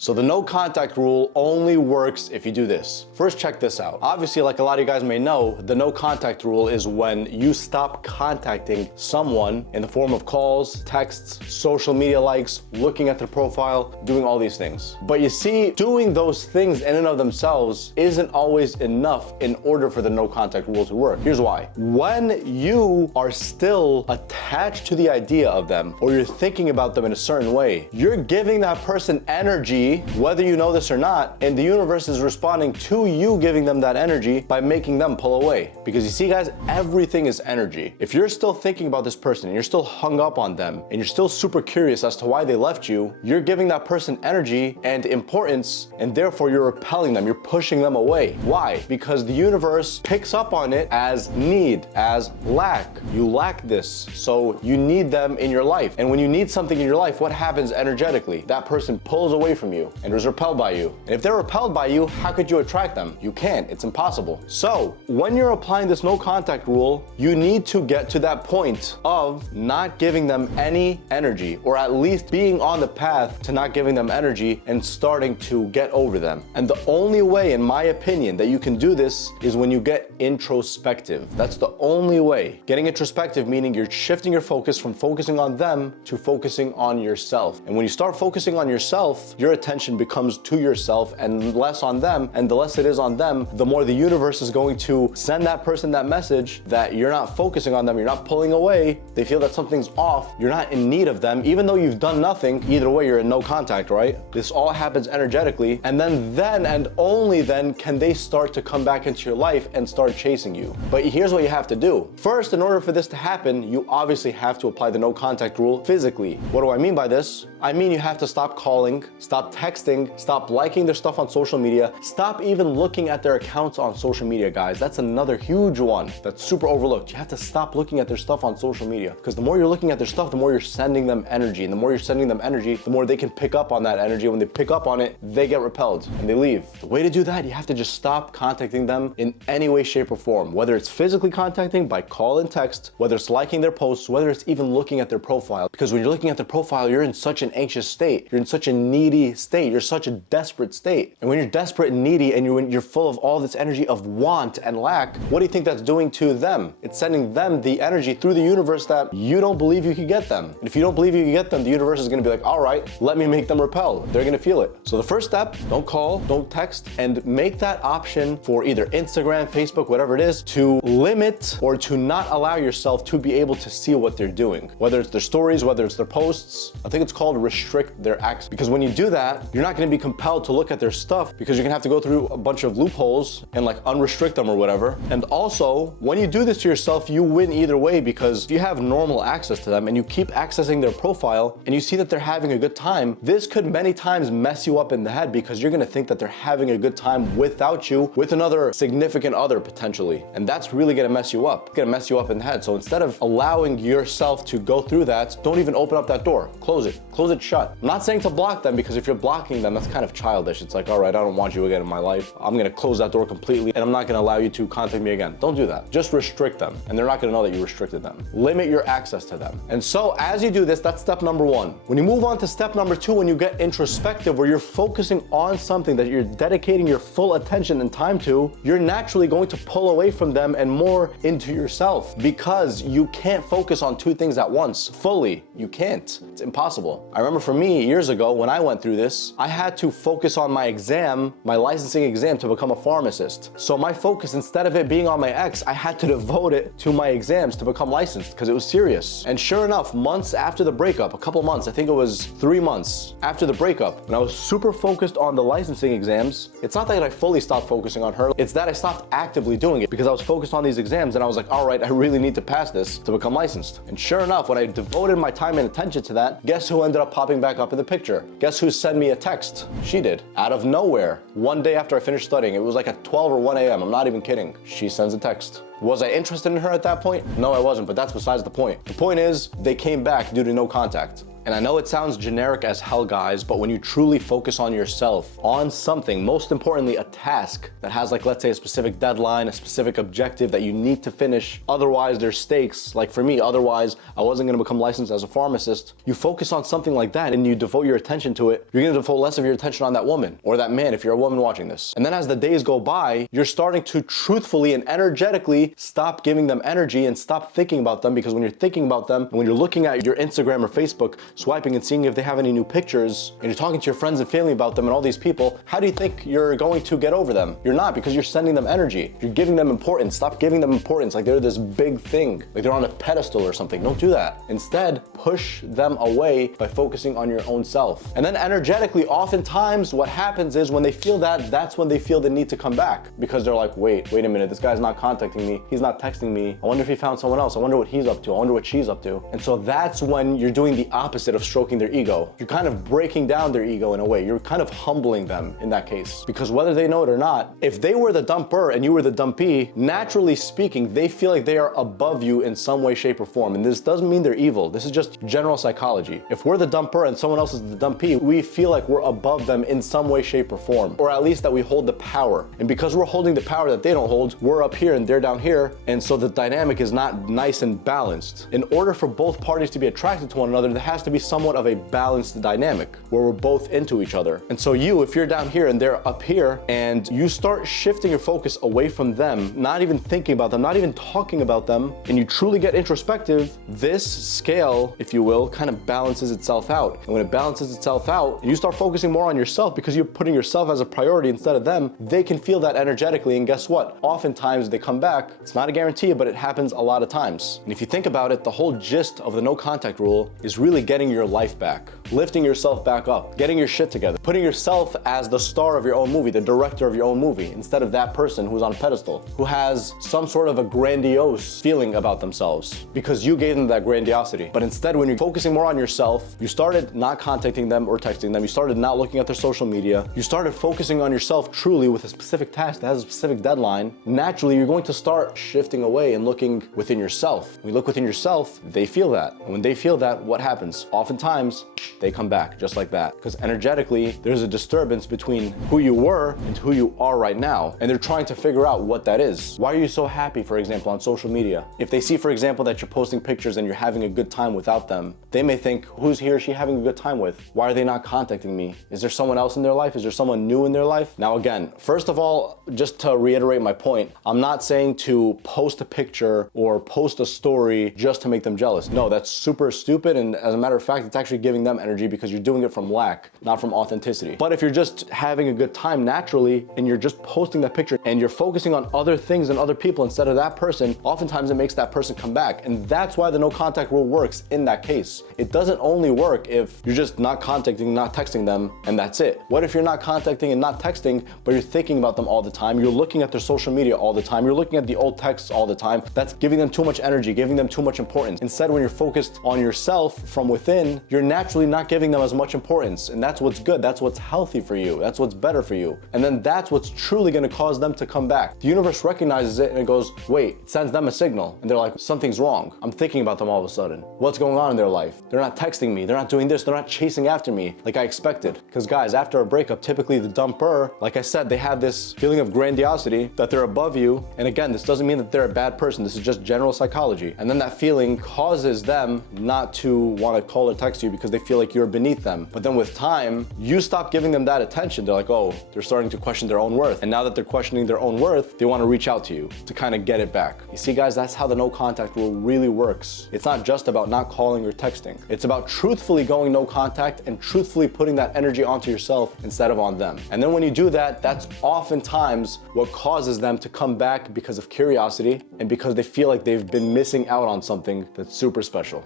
So the no contact rule only works if you do this. First, check this out. Obviously, like a lot of you guys may know, the no contact rule is when you stop contacting someone in the form of calls, texts, social media likes, looking at their profile, doing all these things. But you see, doing those things in and of themselves isn't always enough in order for the no contact rule to work. Here's why. When you are still attached to the idea of them, or you're thinking about them in a certain way, you're giving that person energy, whether you know this or not, and the universe is responding to you giving them that energy by making them pull away. Because you see, guys, everything is energy. If you're still thinking about this person and you're still hung up on them and you're still super curious as to why they left you, you're giving that person energy and importance, and therefore you're repelling them, you're pushing them away. Why? Because the universe picks up on it as need, as lack. You lack this, so you need them in your life. And when you need something in your life, what happens energetically? That person pulls away from you and is repelled by you. And if they're repelled by you, how could you attract them? You can't. It's impossible. So when you're applying this no contact rule, you need to get to that point of not giving them any energy, or at least being on the path to not giving them energy and starting to get over them. And the only way, in my opinion, that you can do this is when you get introspective. That's the only way. Getting introspective meaning you're shifting your focus from focusing on them to focusing on yourself. And when you start focusing on yourself, your attention becomes to yourself and less on them. And the less it is on them, the more the universe is going to send that person that message that you're not focusing on them, you're not pulling away. They feel that something's off. You're not in need of them, even though you've done nothing. Either way, you're in no contact, right? This all happens energetically. And then and only then can they start to come back into your life and start chasing you. But here's what you have to do. First, in order for this to happen, you obviously have to apply the no contact rule physically. What do I mean by this? I mean you have to stop calling, stop texting, stop liking their stuff on social media, stop even looking at their accounts on social media, guys. That's another huge one that's super overlooked. You have to stop looking at their stuff on social media, because the more you're looking at their stuff, the more you're sending them energy. And the more you're sending them energy, the more they can pick up on that energy. When they pick up on it, they get repelled and they leave. The way to do that, you have to just stop contacting them in any way, shape, or form. Whether it's physically contacting by call and text, whether it's liking their posts, whether it's even looking at their profile. Because when you're looking at their profile, you're in such an anxious state. You're in such a needy state. You're such a desperate state. And when you're desperate and needy and you're full of all this energy of want and lack, what do you think that's doing to them? It's sending them the energy through the universe that you don't believe you could get them. And if you don't believe you can get them, the universe is going to be like, all right, let me make them repel. They're going to feel it. So the first step, don't call, don't text, and make that option for either Instagram, Facebook, whatever it is, to limit or to not allow yourself to be able to see what they're doing. Whether it's their stories, whether it's their posts, I think it's called restrict their access. Because when you do that, you're not going to be compelled to look at their stuff, because you're going to have to go through a bunch of loopholes and like unrestrict them or whatever. And also, when you do this to yourself, you win either way, because if you have normal access to them and you keep accessing their profile and you see that they're having a good time, this could many times mess you up in the head, because you're going to think that they're having a good time without you, with another significant other potentially. And that's really going to mess you up. It's going to mess you up in the head. So instead of allowing yourself to go through that, don't even open up that door. Close it shut. I'm not saying to block them, because if you're blocking them, that's kind of childish. It's like, all right, I don't want you again in my life. I'm going to close that door completely and I'm not going to allow you to contact me again. Don't do that. Just restrict them, and they're not going to know that you restricted them. Limit your access to them. And so as you do this, that's step number one. When you move on to step number two, when you get introspective, where you're focusing on something that you're dedicating your full attention and time to, you're naturally going to pull away from them and more into yourself, because you can't focus on two things at once fully. You can't. It's impossible. I remember for me years ago when I went through this, I had to focus on my exam, my licensing exam to become a pharmacist. So my focus, instead of it being on my ex, I had to devote it to my exams to become licensed, because it was serious. And sure enough, months after the breakup, a couple months, I think it was 3 months after the breakup, when I was super focused on the licensing exams, it's not that I fully stopped focusing on her, it's that I stopped actively doing it, because I was focused on these exams and I was like, all right, I really need to pass this to become licensed. And sure enough, when I devoted my time and attention to that, guess who ended up popping back up in the picture? Guess who sent me a text? She did. Out of nowhere. One day after I finished studying, it was like at 12 or 1 a.m. I'm not even kidding. She sends a text. Was I interested in her at that point? No, I wasn't, but that's besides the point. The point is, they came back due to no contact. And I know it sounds generic as hell, guys, but when you truly focus on yourself, on something, most importantly, a task that has, like, let's say a specific deadline, a specific objective that you need to finish, otherwise there's stakes. Like for me, otherwise I wasn't gonna become licensed as a pharmacist. You focus on something like that and you devote your attention to it, you're gonna devote less of your attention on that woman or that man if you're a woman watching this. And then as the days go by, you're starting to truthfully and energetically stop giving them energy and stop thinking about them, because when you're thinking about them and when you're looking at your Instagram or Facebook, swiping and seeing if they have any new pictures, and you're talking to your friends and family about them and all these people, how do you think you're going to get over them? You're not, because you're sending them energy. You're giving them importance. Stop giving them importance like they're this big thing, like they're on a pedestal or something. Don't do that. Instead, push them away by focusing on your own self. And then energetically, oftentimes what happens is when they feel that, that's when they feel the need to come back, because they're like, wait a minute, this guy's not contacting me. He's not texting me. I wonder if he found someone else. I wonder what he's up to. I wonder what she's up to. And so that's when you're doing the opposite of stroking their ego. You're kind of breaking down their ego in a way. You're kind of humbling them in that case, because whether they know it or not, if they were the dumper and you were the dumpee, naturally speaking, they feel like they are above you in some way, shape, or form. And this doesn't mean they're evil. This is just general psychology. If we're the dumper and someone else is the dumpee, we feel like we're above them in some way, shape, or form, or at least that we hold the power. And because we're holding the power that they don't hold, we're up here and they're down here. And so the dynamic is not nice and balanced. In order for both parties to be attracted to one another, there has to be somewhat of a balanced dynamic where we're both into each other. And so you, if you're down here and they're up here, and you start shifting your focus away from them, not even thinking about them, not even talking about them, and you truly get introspective, this scale, if you will, kind of balances itself out. And when it balances itself out, and you start focusing more on yourself because you're putting yourself as a priority instead of them, they can feel that energetically. And guess what? Oftentimes they come back. It's not a guarantee, but it happens a lot of times. And if you think about it, the whole gist of the no contact rule is really getting your life back, lifting yourself back up, getting your shit together, putting yourself as the star of your own movie, the director of your own movie, instead of that person who's on a pedestal, who has some sort of a grandiose feeling about themselves because you gave them that grandiosity. But instead, when you're focusing more on yourself, you started not contacting them or texting them, you started not looking at their social media, you started focusing on yourself truly with a specific task that has a specific deadline, naturally you're going to start shifting away and looking within yourself. When you look within yourself, they feel that. And when they feel that, what happens? Oftentimes, they come back just like that. Because energetically, there's a disturbance between who you were and who you are right now. And they're trying to figure out what that is. Why are you so happy, for example, on social media? If they see, for example, that you're posting pictures and you're having a good time without them, they may think, who's he or she having a good time with? Why are they not contacting me? Is there someone else in their life? Is there someone new in their life? Now, again, first of all, just to reiterate my point, I'm not saying to post a picture or post a story just to make them jealous. No, that's super stupid. And as a matter of fact, it's actually giving them energy because you're doing it from lack, not from authenticity. But if you're just having a good time naturally and you're just posting that picture and you're focusing on other things and other people instead of that person, oftentimes it makes that person come back. And that's why the no contact rule works in that case. It doesn't only work if you're just not contacting, not texting them, and that's it. What if you're not contacting and not texting, but you're thinking about them all the time? You're looking at their social media all the time. You're looking at the old texts all the time. That's giving them too much energy, giving them too much importance. Instead, when you're focused on yourself from within, you're naturally not giving them as much importance. And that's what's good. That's what's healthy for you. That's what's better for you. And then that's what's truly going to cause them to come back. The universe recognizes it and it goes, wait, it sends them a signal. And they're like, something's wrong. I'm thinking about them all of a sudden. What's going on in their life? They're not texting me. They're not doing this. They're not chasing after me like I expected. Because guys, after a breakup, typically the dumper, like I said, they have this feeling of grandiosity that they're above you. And again, this doesn't mean that they're a bad person. This is just general psychology. And then that feeling causes them not to want to call or text you because they feel like you're beneath them. But then with time, you stop giving them that attention. They're like, oh, they're starting to question their own worth. And now that they're questioning their own worth, they want to reach out to you to kind of get it back. You see, guys, that's how the no contact rule really works. It's not just about not calling or texting. It's about truthfully going no contact and truthfully putting that energy onto yourself instead of on them. And then when you do that, that's oftentimes what causes them to come back because of curiosity and because they feel like they've been missing out on something that's super special.